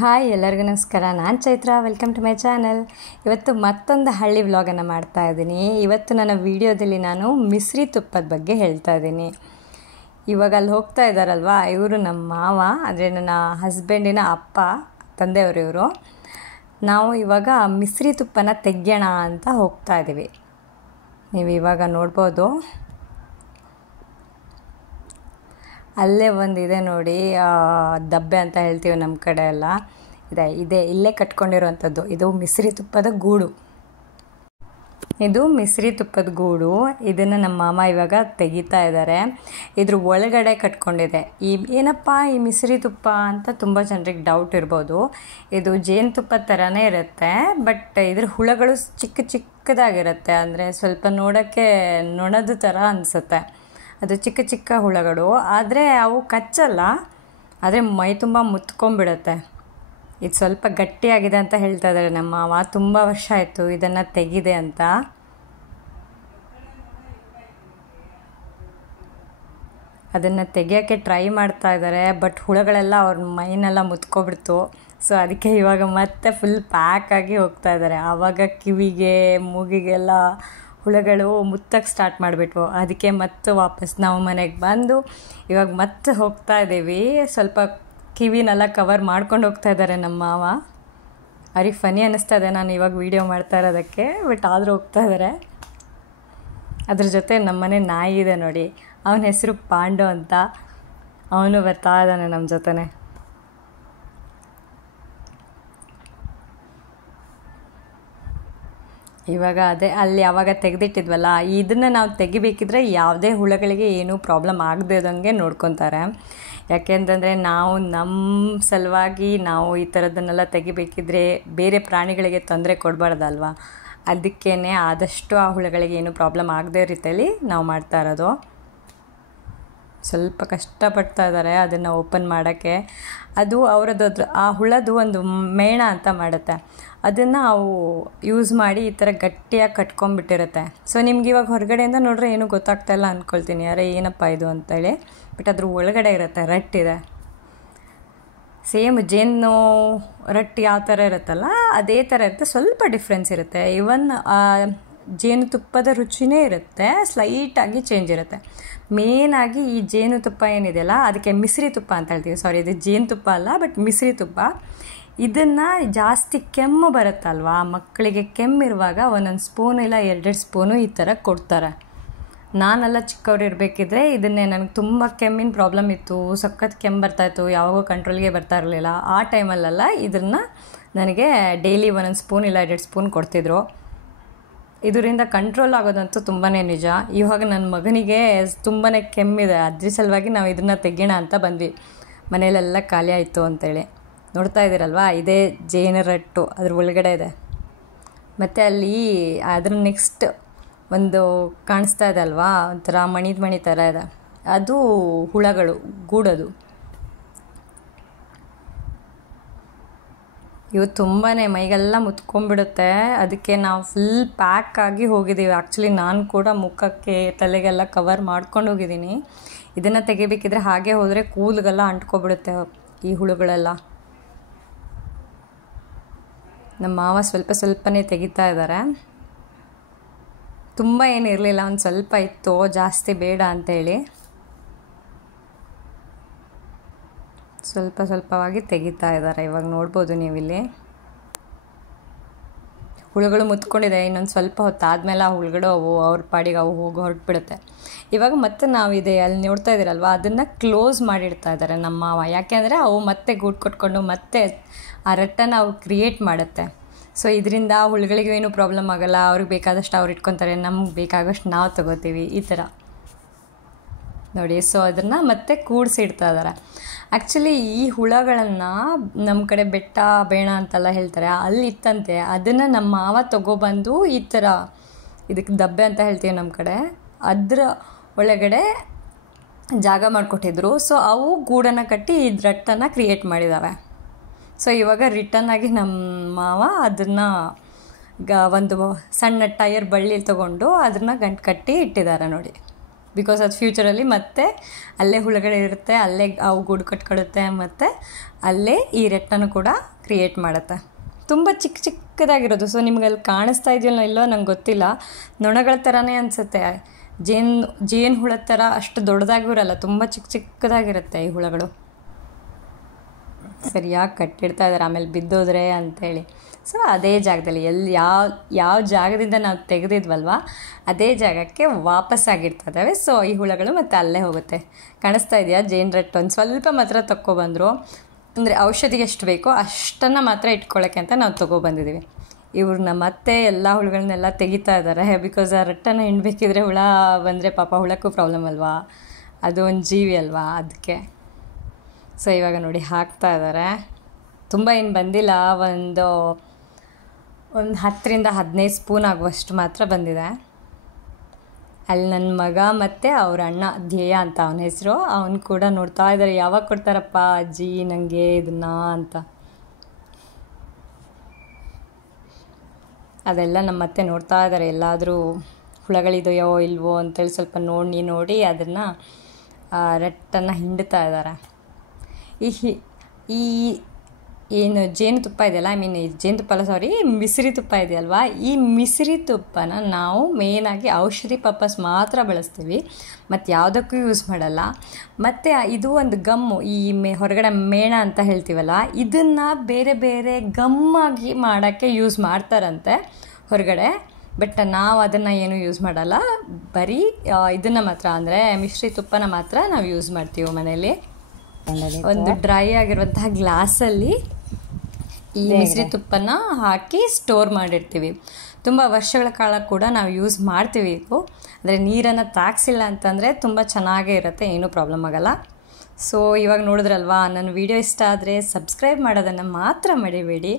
Hi ಎಲ್ಲರಿಗೂ ನಮಸ್ಕಾರ. ನಾನು Chaitra. Welcome to my channel. ಇವತ್ತು ಮತ್ತೊಂದು ಹಳ್ಳಿ ವ್ಲಾಗನ್ನು ಮಾಡ್ತಾ ಇದ್ದೀನಿ. ಇವತ್ತು ನನ್ನ ವಿಡಿಯೋದಲ್ಲಿ ನಾನು ಮಿಶ್ರಿ ತುಪ್ಪದ ಬಗ್ಗೆ ಹೇಳ್ತಾ ಇದ್ದೀನಿ. ಇವಾಗ ಅಲ್ಲಿ ಹೋಗ್ತಾ ಇದ್ದಾರಲ್ವ, ಇವರು ನಮ್ಮ ಮಾವ, ಅಂದರೆ ನನ್ನ ಹಸ್ಬೆಂಡಿನ ಅಪ್ಪ, ತಂದೆಯವರು ಇವರು. ನಾವು ಇವಾಗ ಮಿಶ್ರಿ ತುಪ್ಪನ ತೆಗ್ಯೋಣ ಅಂತ ಹೋಗ್ತಾ ಇದ್ದೀವಿ. ನೀವು ಇವಾಗ ನೋಡ್ಬೋದು, ಅಲ್ಲೇ ಒಂದಿದೆ ನೋಡಿ, ದಬ್ಬೆ ಅಂತ ಹೇಳ್ತೀವಿ ನಮ್ಮ ಕಡೆ ಎಲ್ಲ. ಇಲ್ಲೇ ಕಟ್ಕೊಂಡಿರೋವಂಥದ್ದು. ಇದು ಮಿಶ್ರಿ ತುಪ್ಪದ ಗೂಡು. ಇದು ಮಿಶ್ರಿ ತುಪ್ಪದ ಗೂಡು. ಇದನ್ನು ನಮ್ಮ ಮಾಮ ಇವಾಗ ತೆಗಿತಾ ಇದ್ದಾರೆ. ಇದ್ರ ಒಳಗಡೆ ಕಟ್ಕೊಂಡಿದೆ. ಏನಪ್ಪ ಈ ಮಿಶ್ರಿ ತುಪ್ಪ ಅಂತ ತುಂಬ ಜನರಿಗೆ ಡೌಟ್ ಇರ್ಬೋದು. ಇದು ಜೇನುತುಪ್ಪದ ಥರನೇ ಇರುತ್ತೆ, ಬಟ್ ಇದ್ರ ಹುಳಗಳು ಚಿಕ್ಕದಾಗಿರುತ್ತೆ. ಅಂದರೆ ಸ್ವಲ್ಪ ನೋಡೋಕ್ಕೆ ನೊಣದ ಥರ ಅನಿಸುತ್ತೆ. ಅದು ಚಿಕ್ಕ ಚಿಕ್ಕ ಹುಳಗಳು, ಆದರೆ ಅವು ಕಚ್ಚಲ್ಲ, ಆದರೆ ಮೈ ತುಂಬ ಮುತ್ಕೊಂಡ್ಬಿಡುತ್ತೆ. ಇದು ಸ್ವಲ್ಪ ಗಟ್ಟಿಯಾಗಿದೆ ಅಂತ ಹೇಳ್ತಾ ಇದ್ದಾರೆ ನಮ್ಮ ಮಾವ. ತುಂಬ ವರ್ಷ ಆಯಿತು ಇದನ್ನು ತೆಗಿದೆ ಅಂತ. ಅದನ್ನು ತೆಗಿಯೋಕ್ಕೆ ಟ್ರೈ ಮಾಡ್ತಾ ಇದ್ದಾರೆ, ಬಟ್ ಹುಳಗಳೆಲ್ಲ ಅವ್ರ ಮೈನೆಲ್ಲ ಮುತ್ಕೊಬಿಡ್ತು. ಸೊ ಅದಕ್ಕೆ ಇವಾಗ ಮತ್ತೆ ಫುಲ್ ಪ್ಯಾಕ್ ಆಗಿ ಹೋಗ್ತಾ ಇದ್ದಾರೆ. ಆವಾಗ ಕಿವಿಗೆ ಮೂಗಿಗೆಲ್ಲ ಹುಳಗಳು ಮುತ್ತಕ್ಕೆ ಸ್ಟಾರ್ಟ್ ಮಾಡಿಬಿಟ್ವು. ಅದಕ್ಕೆ ಮತ್ತೆ ವಾಪಸ್ ನಾವು ಮನೆಗೆ ಬಂದು ಇವಾಗ ಮತ್ತೆ ಹೋಗ್ತಾ ಇದ್ದೀವಿ. ಸ್ವಲ್ಪ ಕಿವಿನೆಲ್ಲ ಕವರ್ ಮಾಡ್ಕೊಂಡು ಹೋಗ್ತಾ ಇದ್ದಾರೆ ನಮ್ಮ ಮಾವ. ಅವ್ರಿಗೆ ಫನಿ ಅನ್ನಿಸ್ತಾ ಇದೆ ನಾನು ಇವಾಗ ವೀಡಿಯೋ ಮಾಡ್ತಾ ಇರೋದಕ್ಕೆ, ಬಟ್ ಆದರೂ ಹೋಗ್ತಾ ಇದ್ದಾರೆ. ಅದ್ರ ಜೊತೆ ನಮ್ಮನೆ ನಾಯಿ ಇದೆ ನೋಡಿ, ಅವನ ಹೆಸರು ಪಾಂಡು ಅಂತ. ಅವನು ಬರ್ತಾ ಇದ್ದಾನೆ ನಮ್ಮ ಜೊತೆನೆ. ಇವಾಗ ಅಲ್ಲಿ ಆವಾಗ ತೆಗೆದಿಟ್ಟಿದ್ವಲ್ಲ, ಇದನ್ನು ನಾವು ತೆಗಿಬೇಕಿದ್ರೆ ಯಾವುದೇ ಹುಳಗಳಿಗೆ ಏನೂ ಪ್ರಾಬ್ಲಮ್ ಆಗದೇದಂಗೆ ನೋಡ್ಕೊತಾರೆ. ಯಾಕೆಂತಂದರೆ ನಾವು ನಮ್ಮ ಸಲುವಾಗಿ ನಾವು ಈ ಥರದನ್ನೆಲ್ಲ ತೆಗಿಬೇಕಿದ್ರೆ ಬೇರೆ ಪ್ರಾಣಿಗಳಿಗೆ ತೊಂದರೆ ಕೊಡಬಾರ್ದಲ್ವ. ಅದಕ್ಕೇ ಆದಷ್ಟು ಆ ಹುಳಗಳಿಗೆ ಏನೂ ಪ್ರಾಬ್ಲಮ್ ಆಗದೇ ರೀತಿಯಲ್ಲಿ ನಾವು ಮಾಡ್ತಾ ಇರೋದು. ಸ್ವಲ್ಪ ಕಷ್ಟಪಡ್ತಾ ಇದ್ದಾರೆ ಅದನ್ನು ಓಪನ್ ಮಾಡೋಕ್ಕೆ. ಅದು ಅವರದ್ದು ಆ ಹುಳದು ಒಂದು ಮೇಣ ಅಂತ ಮಾಡುತ್ತೆ. ಅದನ್ನು ಅವು ಯೂಸ್ ಮಾಡಿ ಈ ಥರ ಗಟ್ಟಿಯಾಗಿ ಕಟ್ಕೊಂಡ್ಬಿಟ್ಟಿರುತ್ತೆ. ಸೊ ನಿಮ್ಗೆ ಇವಾಗ ಹೊರಗಡೆಯಿಂದ ನೋಡ್ರೆ ಏನೂ ಗೊತ್ತಾಗ್ತಾಯಿಲ್ಲ ಅಂದ್ಕೊಳ್ತೀನಿ, ಅರೆ ಏನಪ್ಪ ಇದು ಅಂತೇಳಿ. ಬಟ್ ಅದ್ರ ಒಳಗಡೆ ಇರುತ್ತೆ, ರಟ್ಟಿದೆ. ಸೇಮ್ ಜೇನು ರಟ್ಟಿ ಯಾವ ಥರ ಇರುತ್ತಲ್ಲ ಅದೇ ಥರ ಇರುತ್ತೆ, ಸ್ವಲ್ಪ ಡಿಫ್ರೆನ್ಸ್ ಇರುತ್ತೆ. ಇವನ್ ಜೇನುತುಪ್ಪದ ರುಚಿನೇ ಇರುತ್ತೆ, ಸ್ಲೈಟಾಗಿ ಚೇಂಜ್ ಇರುತ್ತೆ. ಮೇನಾಗಿ ಈ ಜೇನುತುಪ್ಪ ಏನಿದೆಯಲ್ಲ ಅದಕ್ಕೆ ಮಿಶ್ರಿ ತುಪ್ಪ ಅಂತ ಹೇಳ್ತೀವಿ. ಸಾರಿ, ಇದು ಜೇನುತುಪ್ಪ ಅಲ್ಲ, ಬಟ್ ಮಿಶ್ರಿ ತುಪ್ಪ. ಇದನ್ನು ಜಾಸ್ತಿ ಕೆಮ್ಮು ಬರುತ್ತಲ್ವ, ಮಕ್ಕಳಿಗೆ ಕೆಮ್ಮಿರುವಾಗ ಒಂದೊಂದು ಸ್ಪೂನು ಇಲ್ಲ 2 ಸ್ಪೂನು ಈ ಥರ ಕೊಡ್ತಾರೆ. ನಾನೆಲ್ಲ ಚಿಕ್ಕವ್ರು ಇರಬೇಕಿದ್ರೆ ಇದನ್ನೇ, ನನಗೆ ತುಂಬ ಕೆಮ್ಮಿನ ಪ್ರಾಬ್ಲಮ್ ಇತ್ತು, ಸಖತ್ ಕೆಮ್ಮು ಬರ್ತಾಯಿತ್ತು, ಯಾವಾಗೋ ಕಂಟ್ರೋಲ್ಗೆ ಬರ್ತಾ ಇರಲಿಲ್ಲ. ಆ ಟೈಮಲ್ಲೆಲ್ಲ ಇದನ್ನು ನನಗೆ ಡೈಲಿ ಒಂದೊಂದು ಸ್ಪೂನ್ ಇಲ್ಲ 2 ಸ್ಪೂನ್ ಕೊಡ್ತಿದ್ರು. ಇದರಿಂದ ಕಂಟ್ರೋಲ್ ಆಗೋದಂತೂ ತುಂಬಾ ನಿಜ. ಇವಾಗ ನನ್ನ ಮಗನಿಗೆ ತುಂಬಾ ಕೆಮ್ಮಿದೆ, ಅದ್ರ ಸಲುವಾಗಿ ನಾವು ಇದನ್ನು ತೆಗಿಯೋಣ ಅಂತ ಬಂದ್ವಿ. ಮನೆಯಲ್ಲೆಲ್ಲ ಖಾಲಿ ಆಯಿತು ಅಂತೇಳಿ. ನೋಡ್ತಾ ಇದ್ದೀರಲ್ವ, ಇದೇ ಜೇನು ರಟ್ಟು ಅದ್ರ ಒಳಗಡೆ ಇದೆ. ಮತ್ತು ಅಲ್ಲಿ ಅದ್ರ ನೆಕ್ಸ್ಟ್ ಒಂದು ಕಾಣಿಸ್ತಾ ಇದೆ ಅಲ್ವಾ, ಒಂಥರ ಮಣಿ ಥರ ಇದೆ, ಅದು ಹುಳಗಳು ಗೂಡೋದು. ಇವು ತುಂಬಾ ಮೈಗೆಲ್ಲ ಮುತ್ಕೊಂಡ್ಬಿಡುತ್ತೆ. ಅದಕ್ಕೆ ನಾವು ಫುಲ್ ಪ್ಯಾಕ್ ಆಗಿ ಹೋಗಿದ್ದೀವಿ. ಆ್ಯಕ್ಚುಲಿ ನಾನು ಕೂಡ ಮುಖಕ್ಕೆ ತಲೆಗೆಲ್ಲ ಕವರ್ ಮಾಡ್ಕೊಂಡು ಹೋಗಿದ್ದೀನಿ. ಇದನ್ನು ತೆಗಿಬೇಕಿದ್ರೆ ಹಾಗೆ ಹೋದರೆ ಕೂದಲಿಗೆಲ್ಲ ಅಂಟ್ಕೊಬಿಡುತ್ತೆ ಈ ಹುಳುಗಳೆಲ್ಲ. ನಮ್ಮ ಮಾವ ಸ್ವಲ್ಪನೇ ತೆಗಿತಾ ಇದ್ದಾರೆ. ತುಂಬ ಏನಿರಲಿಲ್ಲ, ಒಂದು ಸ್ವಲ್ಪ ಇತ್ತು, ಜಾಸ್ತಿ ಬೇಡ ಅಂತೇಳಿ ಸ್ವಲ್ಪವಾಗಿ ತೆಗಿತಾ ಇದ್ದಾರೆ. ಇವಾಗ ನೋಡ್ಬೋದು ನೀವಿಲ್ಲಿ ಹುಳುಗಳು ಮುತ್ಕೊಂಡಿದೆ. ಇನ್ನೊಂದು ಸ್ವಲ್ಪ ಹೊತ್ತಾದಮೇಲೆ ಆ ಹುಳುಗಳು ಅವ್ರ ಪಾಡಿಗೆ ಅವು ಹೋಗಿ ಹೊರಟ್ಬಿಡುತ್ತೆ. ಇವಾಗ ಮತ್ತೆ ನಾವಿದೆ ಅಲ್ಲಿ ನೋಡ್ತಾ ಇದ್ದೀರಲ್ವ, ಅದನ್ನು ಕ್ಲೋಸ್ ಮಾಡಿಡ್ತಾ ಇದ್ದಾರೆ ನಮ್ಮ ಮಾವ. ಯಾಕೆಂದರೆ ಅವು ಮತ್ತೆ ಗೂಡು ಕೊಟ್ಕೊಂಡು ಮತ್ತೆ ಆ ರಟ್ಟನ್ನು ಅವು ಕ್ರಿಯೇಟ್ ಮಾಡುತ್ತೆ. ಸೊ ಇದರಿಂದ ಹುಳುಗಳಿಗೂ ಏನೂ ಪ್ರಾಬ್ಲಮ್ ಆಗೋಲ್ಲ. ಅವ್ರಿಗೆ ಬೇಕಾದಷ್ಟು ಅವ್ರು ಇಟ್ಕೊತಾರೆ, ನಮ್ಗೆ ಬೇಕಾಗಷ್ಟು ನಾವು ತೊಗೋತೀವಿ ಈ ಥರ ನೋಡಿ. ಸೊ ಅದನ್ನು ಮತ್ತೆ ಕೂಡಿಸಿಡ್ತಾ ಇದ್ದಾರೆ. ಆ್ಯಕ್ಚುಲಿ ಈ ಹುಳಗಳನ್ನು ನಮ್ಮ ಕಡೆ ಬೆಟ್ಟ ಬೇಣ ಅಂತೆಲ್ಲ ಹೇಳ್ತಾರೆ, ಅಲ್ಲಿ ಇತ್ತಂತೆ. ಅದನ್ನು ನಮ್ಮ ಮಾವ ತೊಗೊಬಂದು ಈ ಥರ, ಇದಕ್ಕೆ ದಬ್ಬೆ ಅಂತ ಹೇಳ್ತೀವಿ ನಮ್ಮ ಕಡೆ, ಅದರ ಒಳಗಡೆ ಜಾಗ ಮಾಡಿಕೊಟ್ಟಿದ್ರು. ಸೊ ಅವು ಗೂಡನ್ನು ಕಟ್ಟಿ ಈ ರಟ್ಟನ್ನು ಕ್ರಿಯೇಟ್ ಮಾಡಿದ್ದಾವೆ. ಸೊ ಇವಾಗ ರಿಟರ್ನಾಗಿ ನಮ್ಮ ಮಾವ ಅದನ್ನು ಒಂದು ಸಣ್ಣ ಟೈರ್ ಬಳ್ಳಿ ತೊಗೊಂಡು ಅದನ್ನು ಗಂಟು ಕಟ್ಟಿ ಇಟ್ಟಿದ್ದಾರೆ ನೋಡಿ. ಬಿಕಾಸ್ ಅದು ಫ್ಯೂಚರಲ್ಲಿ ಮತ್ತೆ ಅಲ್ಲೇ ಹುಳುಗಳಿರುತ್ತೆ, ಅಲ್ಲೇ ಅವು ಗೂಡು ಕಟ್ಕೊಳ್ಳುತ್ತೆ, ಮತ್ತು ಅಲ್ಲೇ ಈ ರೆಟ್ಟನ್ನು ಕೂಡ ಕ್ರಿಯೇಟ್ ಮಾಡುತ್ತೆ. ತುಂಬ ಚಿಕ್ಕ ಚಿಕ್ಕದಾಗಿರೋದು. ಸೊ ನಿಮ್ಗೆ ಅಲ್ಲಿ ಕಾಣಿಸ್ತಾ ಇದೆಯಲ್ಲ ಇಲ್ಲೋ ನಂಗೆ ಗೊತ್ತಿಲ್ಲ, ನೊಣಗಳ ಥರನೇ ಅನಿಸುತ್ತೆ. ಜೇನು ಹುಳದ ಥರ ಅಷ್ಟು ದೊಡ್ಡದಾಗೂ ಇರಲ್ಲ, ತುಂಬ ಚಿಕ್ಕ ಚಿಕ್ಕದಾಗಿರುತ್ತೆ ಈ ಹುಳಗಳು. ಸರಿಯಾಗಿ ಕಟ್ಟಿಡ್ತಾ ಇದ್ದಾರೆ, ಆಮೇಲೆ ಬಿದ್ದೋದ್ರೆ ಅಂಥೇಳಿ. ಸೊ ಅದೇ ಜಾಗದಲ್ಲಿ ಯಾವ ಜಾಗದಿಂದ ನಾವು ತೆಗೆದಿದ್ವಲ್ವ ಅದೇ ಜಾಗಕ್ಕೆ ವಾಪಸ್ಸಾಗಿರ್ತಾ ಇದ್ದಾವೆ. ಸೊ ಈ ಹುಳಗಳು ಮತ್ತೆ ಅಲ್ಲೇ ಹೋಗುತ್ತೆ. ಕಾಣಿಸ್ತಾ ಇದೆಯಾ? ಜೇನು ರಟ್ಟು ಒಂದು ಸ್ವಲ್ಪ ಮಾತ್ರ ತಗೊಬಂದರು. ಅಂದರೆ ಔಷಧಿಗೆ ಎಷ್ಟು ಬೇಕೋ ಅಷ್ಟನ್ನು ಮಾತ್ರ ಇಟ್ಕೊಳ್ಳೋಕ್ಕೆ ಅಂತ ನಾವು ತೊಗೊಬಂದಿದ್ದೀವಿ. ಇವ್ರನ್ನ ಮತ್ತೆ ಎಲ್ಲ ಹುಳುಗಳನ್ನೆಲ್ಲ ತೆಗಿತಾ ಇದ್ದಾರೆ. ಬಿಕಾಸ್ ಆ ರಟ್ಟನ್ನು ಹಿಂಡಬೇಕಿದ್ರೆ ಹುಳ ಬಂದರೆ ಪಾಪ ಹುಳಕ್ಕೂ ಪ್ರಾಬ್ಲಮ್ ಅಲ್ವಾ, ಅದು ಒಂದು ಜೀವಿ ಅಲ್ವಾ, ಅದಕ್ಕೆ. ಸೊ ಇವಾಗ ನೋಡಿ ಹಾಕ್ತಾ ಇದ್ದಾರೆ. ತುಂಬ ಏನು ಬಂದಿಲ್ಲ, ಒಂದು 10ರಿಂದ 15 ಸ್ಪೂನ್ ಆಗುವಷ್ಟು ಮಾತ್ರ ಬಂದಿದೆ. ಅಲ್ಲಿ ನನ್ನ ಮಗ ಮತ್ತು ಅವ್ರ ಅಣ್ಣ ಧ್ಯೇಯ ಅಂತ ಅವನ ಹೆಸರು, ಅವನು ಕೂಡ ನೋಡ್ತಾ ಇದ್ದಾರೆ ಯಾವಾಗ ಕೊಡ್ತಾರಪ್ಪ ಅಜ್ಜಿ ನನಗೆ ಇದನ್ನ ಅಂತ. ಅದೆಲ್ಲ ನಮ್ಮ ಮತ್ತೆ ನೋಡ್ತಾ ಇದ್ದಾರೆ, ಎಲ್ಲಾದರೂ ಹುಳಗಳಿದೆಯೋ ಇಲ್ವೋ ಅಂತೇಳಿ ಸ್ವಲ್ಪ ನೋಡಿ ಅದನ್ನು ರಟ್ಟನ್ನು ಹಿಂಡ್ತಾ ಇದ್ದಾರೆ. ಈ ಏನು ಜೇನುತುಪ್ಪ ಇದೆಯಲ್ಲ, ಜೇನುತುಪ್ಪ ಅಲ್ಲ ಸಾರಿ, ಮಿಶ್ರಿ ತುಪ್ಪ ಇದೆಯಲ್ವಾ, ಈ ಮಿಶ್ರಿ ತುಪ್ಪನ ನಾವು ಮೇಯ್ನಾಗಿ ಔಷಧಿ ಪರ್ಪಸ್ ಮಾತ್ರ ಬಳಸ್ತೀವಿ, ಮತ್ತು ಯಾವುದಕ್ಕೂ ಯೂಸ್ ಮಾಡಲ್ಲ. ಮತ್ತು ಇದು ಒಂದು ಗಮ್ಮು, ಈ ಹೊರಗಡೆ ಮೇಣ ಅಂತ ಹೇಳ್ತೀವಲ್ಲ, ಇದನ್ನು ಬೇರೆ ಬೇರೆ ಗಮ್ಮಾಗಿ ಮಾಡೋಕ್ಕೆ ಯೂಸ್ ಮಾಡ್ತಾರಂತೆ ಹೊರಗಡೆ. ಬಟ್ ನಾವು ಅದನ್ನು ಏನೂ ಯೂಸ್ ಮಾಡಲ್ಲ, ಬರೀ ಇದನ್ನು ಮಾತ್ರ, ಅಂದರೆ ಮಿಶ್ರಿ ತುಪ್ಪನ ಮಾತ್ರ ನಾವು ಯೂಸ್ ಮಾಡ್ತೀವಿ ಮನೇಲಿ. ಒಂದು ಡ್ರೈ ಆಗಿರುವಂತಹ ಗ್ಲಾಸಲ್ಲಿ ಈ ಮಿಶ್ರಿ ತುಪ್ಪನ ಹಾಕಿ ಸ್ಟೋರ್ ಮಾಡಿರ್ತೀವಿ. ತುಂಬ ವರ್ಷಗಳ ಕಾಲ ಕೂಡ ನಾವು ಯೂಸ್ ಮಾಡ್ತೀವಿ. ಇದು ಅಂದರೆ ನೀರನ್ನು ತಾಗಿಸಿಲ್ಲ ಅಂತಂದರೆ ತುಂಬ ಚೆನ್ನಾಗೇ ಇರುತ್ತೆ, ಏನೂ ಪ್ರಾಬ್ಲಮ್ ಆಗೋಲ್ಲ. ಸೊ ಇವಾಗ ನೋಡಿದ್ರಲ್ವಾ, ನನ್ನ ವಿಡಿಯೋ ಇಷ್ಟ ಆದರೆ ಸಬ್ಸ್ಕ್ರೈಬ್ ಮಾಡೋದನ್ನು ಮಾತ್ರ ಮರಿಬೇಡಿ.